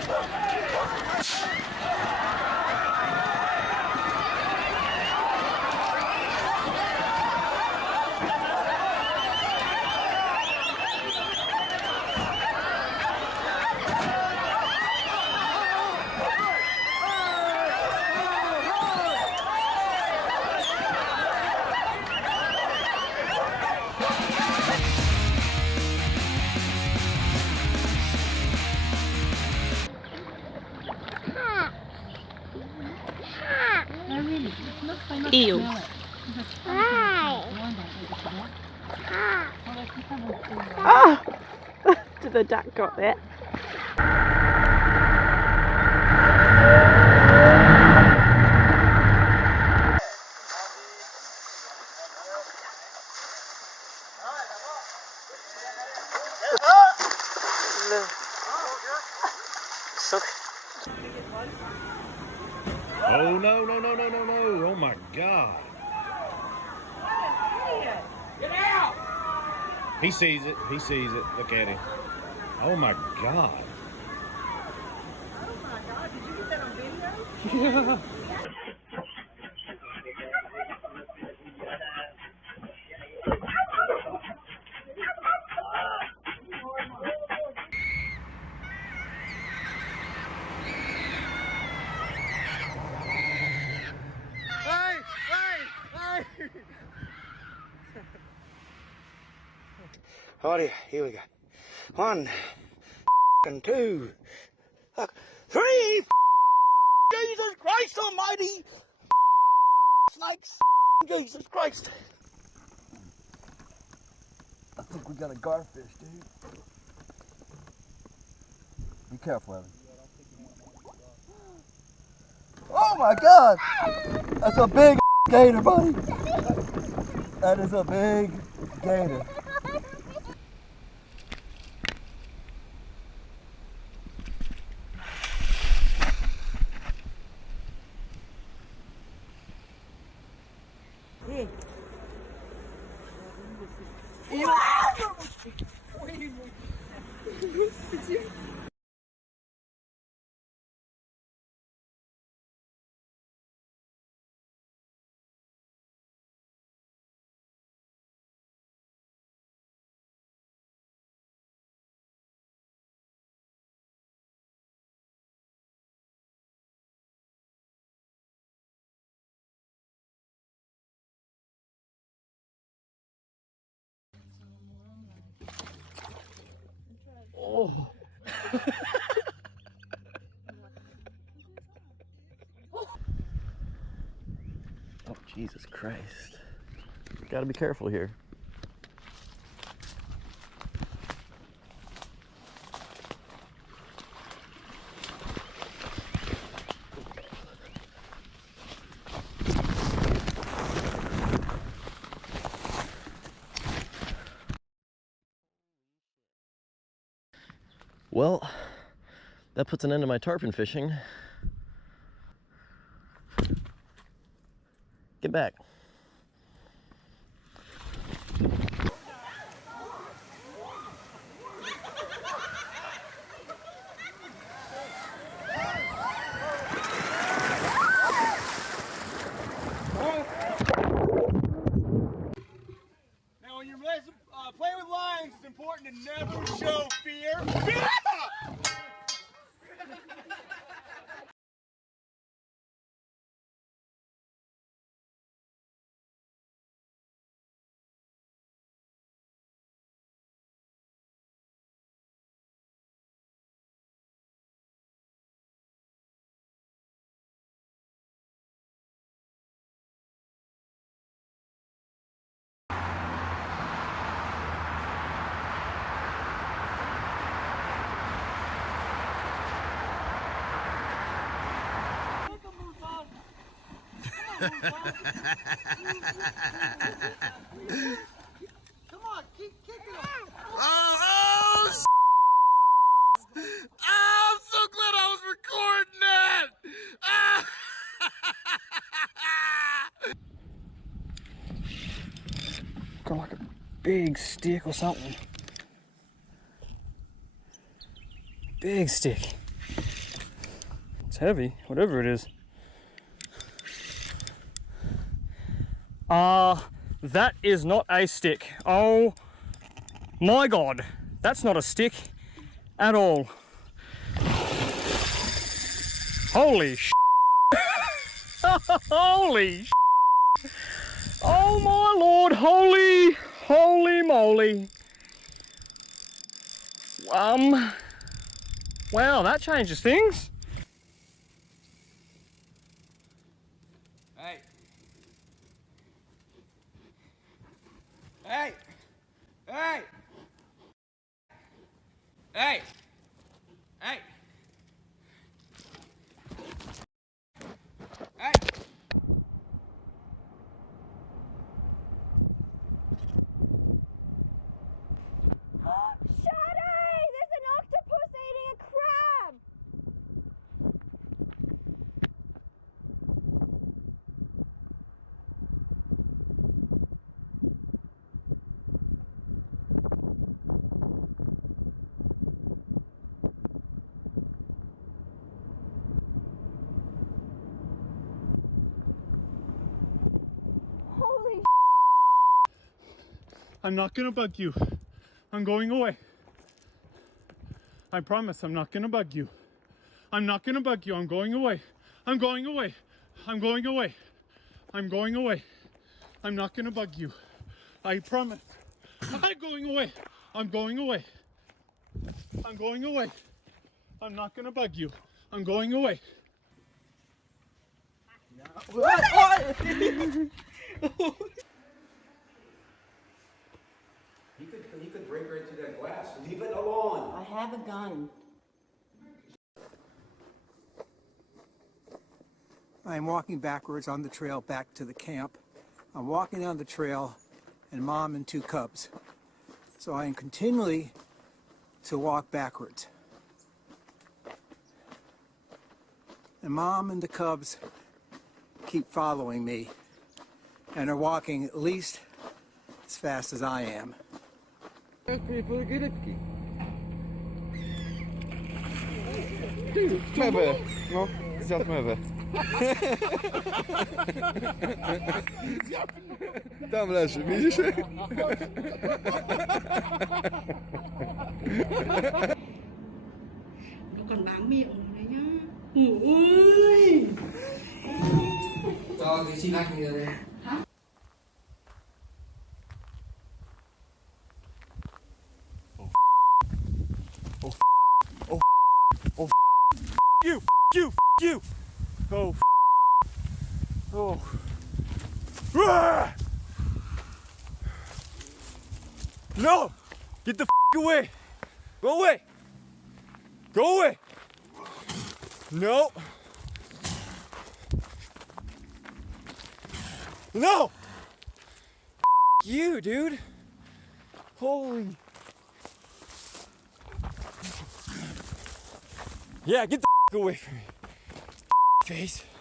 Ew. Hi. Ah! The duck got it. Oh no, no, no, no, no, no. Oh my God. Get out! He sees it. He sees it. Look at him. Oh my God. Oh my God, did you get that on video? Yeah. Alrighty, here we go. 1, and 2, 3. Jesus Christ Almighty! Snakes! Jesus Christ! I think we got a garfish, dude. Be careful, Evan. Oh my God! That's a big gator, buddy. That is a big gator. Oh. Oh, Jesus Christ. Gotta be careful here. Well, that puts an end to my tarpon fishing. Get back. Now, when you're playing with lines, it's important to never show fear. Come on, keep kicking him. Oh, I'm so glad I was recording that. Got like a big stick or something. Big stick. heavy, whatever it is. That is not a stick. Oh my God, that's not a stick at all. Holy sh! Holy sh! Oh my Lord, holy moly. Wow, that changes things. Hey. Hey. Hey. Hey. Hey. Hey. Shadi! There's an octopus eating a crab! Holy I'm not gonna bug you. I'm going away. I promise I'm not gonna bug you. I'm not gonna bug you. I'm going away. I'm going away. I'm going away. I'm going away. I'm not gonna bug you. I promise. I'm going away. I'm going away. I'm going away. I'm not gonna bug you. I'm going away. He could break right through that glass. Leave it alone. I have a gun. I'm walking backwards on the trail back to the camp. I'm walking down the trail and Mom and 2 cubs. So I am continually to walk backwards. And Mom and the cubs keep following me and are walking at least as fast as I am. Mewy, no, zjadł mewy. Tam leży, widzisz? แล้วก่อนล้างมีดออกมาเลยนะโอ้ย Cho thì xin anh You! Oh. Oh. Ah! No! Get the away! Go away! Go away! No! No! You, dude! Holy... Yeah, get the away from me. Face.